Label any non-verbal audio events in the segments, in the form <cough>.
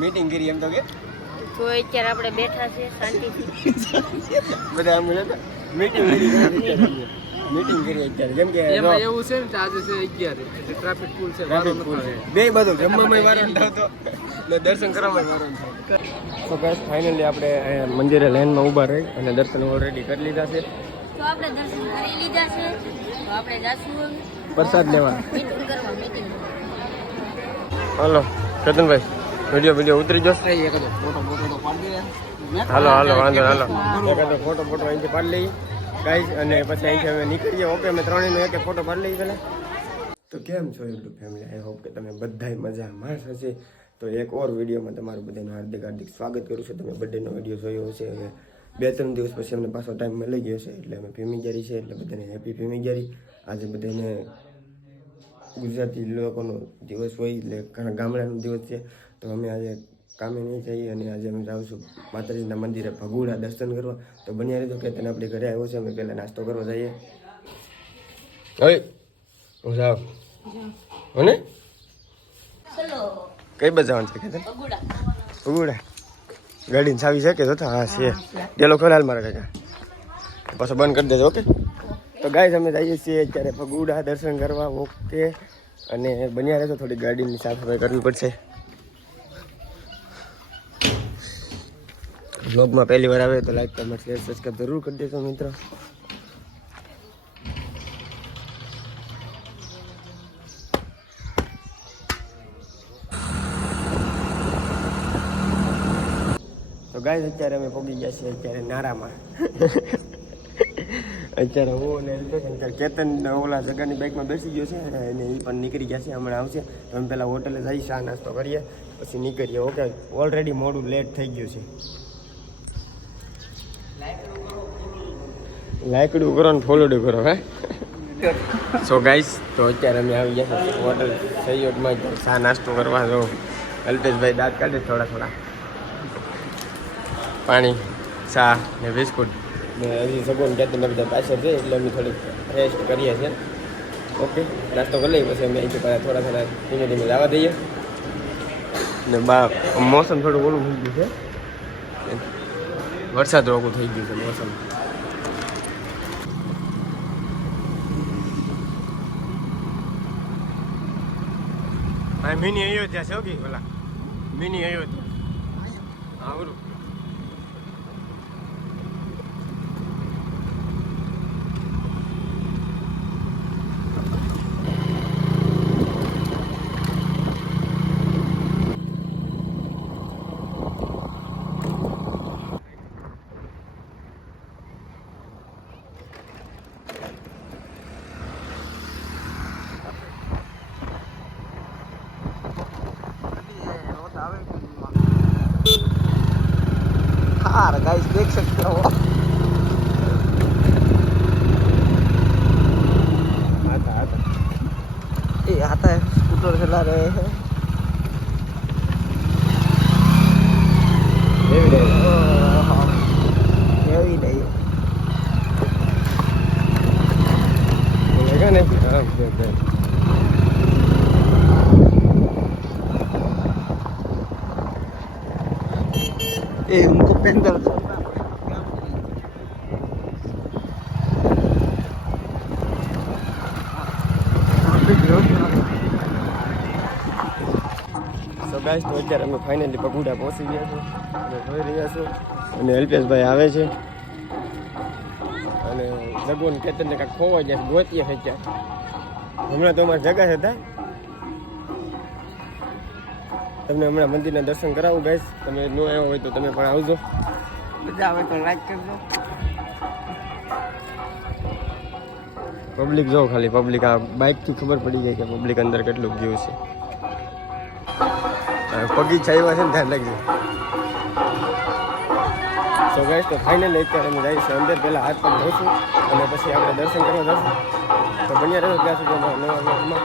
Meeting કરી એમ તો કે? તો અત્યારે આપણે બેઠા છે શાંતિથી બધા આમ મીટિંગ કરી મીટિંગ કરી અત્યારે. જેમ કે એમાં એવું છે ને કે આજે છે અગિયાર ટ્રાફિક ફૂલ છે ટ્રાફિક ફૂલ છે. બે બધું જમવામાં વારો થતો ને દર્શન કરવામાં વારો થતો તો બસ ફાઇનલી આપણે મંદિરે લાઈનમાં ઊભા રહી અને દર્શન ઓલરેડી કરી લીધા છે. તો આપણે દર્શન કરી લીધા છે. તો આપણે જાશું પ્રસાદ લેવા. મીટિંગ કરવા મીટિંગ હાલો કેતનભાઈ વીડિયો વીડિયો ઉતરી જશે હાલો હાલો વાંધો હાલો. એકાદો ફોટો ફોટો અહીંથી પાડી લઈએ ગાઈઝ અને પછી અહીંથી અમે નીકળીએ. ઓકે અમે ત્રણેયનો એક એક ફોટો પાડી લઈએ પહેલાં. તો કેમ છો યુટ્યુબ ફેમિલી આઈ હોપ કે તમે બધાય મજા માણસ હશે. તો એક ઓર વિડીયોમાં તમારું બધાનું હાર્દિક હાર્દિક સ્વાગત કરું છું. તમે બર્થડેનો વીડિયો જોયો હશે. હવે બે ત્રણ દિવસ પછી અમને પાછો ટાઈમ મળી ગયો છે. એટલે અમે ફેમિજારી છે. એટલે બધાને હેપી ફેમિજારી આજે બધાને ગુજરાતી લોકોનો દિવસ હોય એટલે ઘણા ગામડાનો દિવસ છે. તો અમે આજે કામે નહીં જઈએ અને આજે અમે જાઉં છું માતાજીના મંદિરે ભગુડા દર્શન કરવા. તો બન્યા રહેજો કે તને આપણે ઘરે આવ્યો છે અમે પહેલાં નાસ્તો કરવા જઈએ. હવે હું જાઉં. અને? કઈ બજાવાનું છે કે ભગુડા. ગાડીને ચાવી છે કે જોતા? હા છે. ડેલો ખોલ હાલ મારા કાકા. પાછો બંધ કરી દેજો ઓકે? તો ગાય અમે જઈએ છીએ અત્યારે ભગુડા દર્શન કરવા ઓકે. અને બન્યા રહેજો થોડી ગાડીની સાફ સફાઈ કરવી પડશે. બ્લોગમાં પહેલી વાર આવે તો લાઈક કમેન્ટ શેર સબસ્ક્રાઈબ જરૂર કરી દેજો મિત્રો. તો ગાય અત્યારે અમે પગી ગયા છીએ અત્યારે નારામાં. <laughs> અત્યારે હું અને ચેતન ઓલા જગાની બાઇકમાં બેસી ગયો છે અને એ પણ નીકળી ગયા છે. હમણાં આવશે. તો અમે પહેલાં હોટલે જઈ ચા નાસ્તો કરીએ પછી નીકળીએ. ઓકે ઓલરેડી મોડું લેટ થઈ ગયું છે. લાકડું કરો ને ફોલોડું કરો, હે? સો ગાઈસ તો અત્યારે અમે આવી ગયા હોટલ સહયોગમાં ચા નાસ્તો કરવા જો અલ્પેશભાઈ દાંત કાઢે થોડા થોડા. પાણી, ચા ને બિસ્કુટ. ને હજી સગવડ ક્યાં તમે બધા પાછળ છે, એટલે અમે થોડીક રેસ્ટ કરીએ છીએ. ઓકે નાસ્તો કરી લઈએ, પછી અમે અહીંથી પહેલાં થોડા થોડા ધીમે ધીમે જવા દઈએ. ને બા મોસમ થોડું ઓલું થઈ ગયું છે. વરસાદ રોગું થઈ ગયું છે મોસમ. મિની અયોધ્યા છે ઓકે ઓલા? મિની અયોધ્યા હા ઓલું कार गाइस देख सकते हो आता आता ये आता है स्कूटर चला रहे हैं हेवी नहीं એ હું પેન્ડલ ગાઈસ તો અત્યારે અમે ફાઇનલી પગુડા પહોંચી ગયા છે અને જોઈ રહ્યા છો અને અલ્પેશભાઈ આવે છે. અને લગન કેતનને કાંઈક ખોવાઈ જાય, ગોતીએ ખેંચ્યા હમણાં તો અમારી જગા હતા. તમને હમણાં મંદિરના દર્શન કરાવું ગાઈશ તમે ન આવ્યા હોય તો તમે પણ આવજો. મજા આવે તો લાઈક કરજો. પબ્લિક જો ખાલી પબ્લિક આ બાઇકથી ખબર પડી જાય કે પબ્લિક અંદર કેટલું ગયું છે. આ પગી ચાવ્યા છે ને ધ્યાન રાખજો. સો ગાઈસ તો ફાઇનલ અત્યારે અમે જઈશું અંદર પહેલાં હાથ પગ ધોશું અને પછી આપણે દર્શન કરવા જશું. તો બન્યા રહ્યો ત્યાં સુધી નવા નવા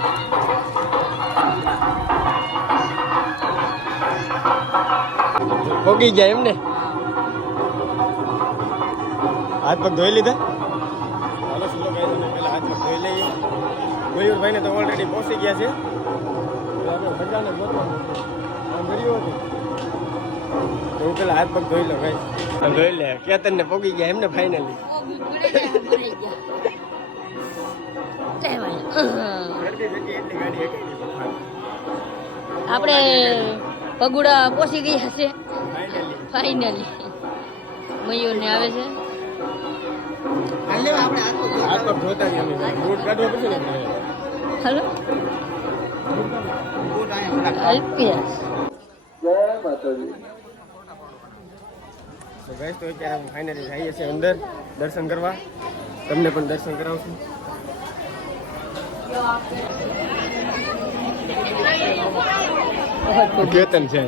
પગી ગયા એમને હાથ પગ ધોઈ લીધા? હાલો સુલો ભાઈ તમે પહેલા હાથ પગ ધોઈ લઈએ. મયુરભાઈને તો ઓલરેડી પહોંચી ગયા છે. બધાને હું પેલા હાથ પગ ધોઈ લો ભાઈ. ધોઈ લે. કેતન ને પોગી ગયા એમને ફાઇનલી આપણે પગુડા પોસી ગયા છે. ફાઇનલી મયુર ને આવે છે. હલો અલ્પિયસ તો ગાઈસ તો અત્યારે અમે ફાઇનલી જઈએ છીએ અંદર દર્શન કરવા. તમને પણ દર્શન કરાવશું. કેતન છે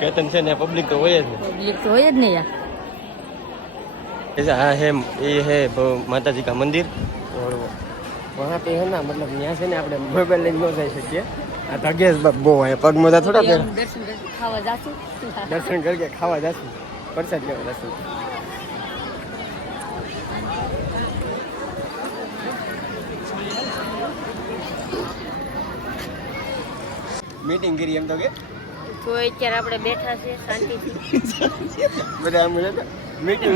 કેતન છે ને પબ્લિક તો હોય જ ને પબ્લિક તો હોય જ ને યાર ऐसा हाँ है ये है वो माता जी का मंदिर और वहाँ पे है ना मतलब यहाँ से ना આપણે મોબાઈલ લઈને ન જઈ શકીએ આ ધગેશ બાપ બહુ અહીંયા પગ મોજા થોડા પહેર દર્શન દર્શન ખાવા જાશું દર્શન કરકે ખાવા જશું પ્રસાદ લેવા જશું મીટિંગ કરી એમ તો કે તો અત્યારે આપણે બેઠા છે શાંતિથી બધા આમ મીટિંગ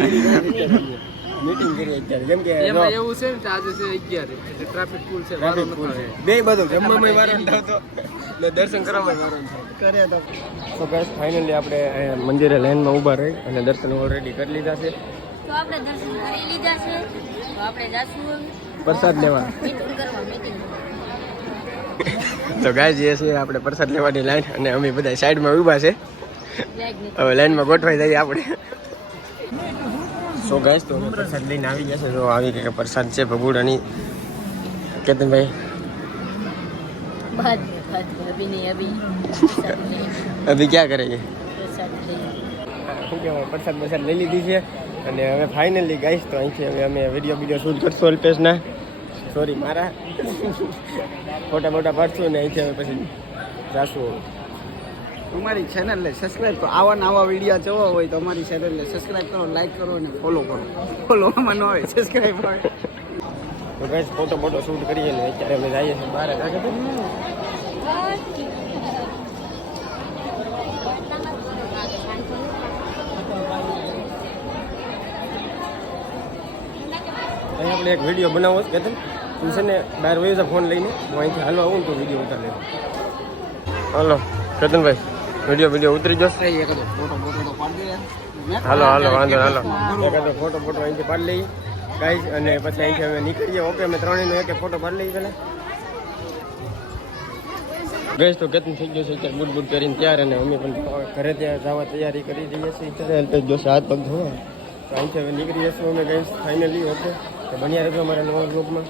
મીટિંગ કરી અત્યારે. જેમ કે એમાં એવું છે ને આજે છે અગિયાર એટલે ટ્રાફિક ફૂલ છે ટ્રાફિક છે. બે બધું જમવામાં વારો થતો ને દર્શન કરવામાં વારો કરે તો. તો ગાઈસ ફાઇનલી આપણે મંદિરે લાઈનમાં ઊભા રહી અને દર્શન ઓલરેડી કરી લીધા છે. તો આપણે દર્શન કરી લીધા છે. તો આપણે જાશું પ્રસાદ લેવા. મીટિંગ કરવા મીટિંગ <laughs> તો ગાય જઈએ છીએ આપણે પ્રસાદ લેવાની લાઈન અને અમે બધા સાઈડમાં ઊભા છે. હવે લાઈનમાં ગોઠવાઈ જઈએ આપણે. સો ગાય તો અમે પ્રસાદ લઈને આવી ગયા છે. તો આવી કે પ્રસાદ છે ભગુડાની. કેતનભાઈ? અભી. ક્યાં કરે છે? શું કહેવાય? પ્રસાદ પ્રસાદ લઈ લીધી છે. અને હવે ફાઇનલી ગાઈશ તો અહીંથી હવે અમે વીડિયો વીડિયો શૂટ કરશું અલ્પેશના. સોરી મારા મોટા મોટા પડશું ને અહીંથી હવે પછી જાશું અમારી ચેનલને સબસ્ક્રાઇબ કરો. આવા નવા વીડિયો જોવા હોય તો અમારી ચેનલને સબસ્ક્રાઇબ કરો લાઈક કરો અને ફોલો કરો. ફોલોમાં ન હોય સબસ્ક્રાઇબ હોય. તો ગાઈશ ફોટો ફોટો શૂટ કરીએ ને અત્યારે અમે જઈએ છીએ બહાર કાકે તો અહીં આપણે એક વીડિયો બનાવો છે કેતન? તું છે ને બહાર વયો જા ફોન લઈને હું અહીંથી હાલવા આવું તો વીડિયો ઉતાર લે હાલો કેતનભાઈ વીડિયો વીડિયો ઉતરી જશે હાલો હાલો વાંધો હાલો. એકાદો ફોટો ફોટો અહીંથી પાડી લઈએ. ગાઈસ અને પછી અહીંથી અમે નીકળીએ. ઓકે અમે ત્રણેયનો એક એક ફોટો પાડી લઈએ પહેલાં. ગઈશ તો કેતન થઈ ગયો છે અત્યારે બુટ બુટ કરીને તૈયાર અને અમે પણ ઘરે ત્યાં જવા તૈયારી કરી રહ્યા છીએ. અત્યારે એટલે જોશે હાથ પગ ધોવા. તો અહીંથી હવે નીકળી જશું અમે ગઈશ ફાઇનલી ઓકે તો બન્યા રહેજો અમારા નવા બ્લોગમાં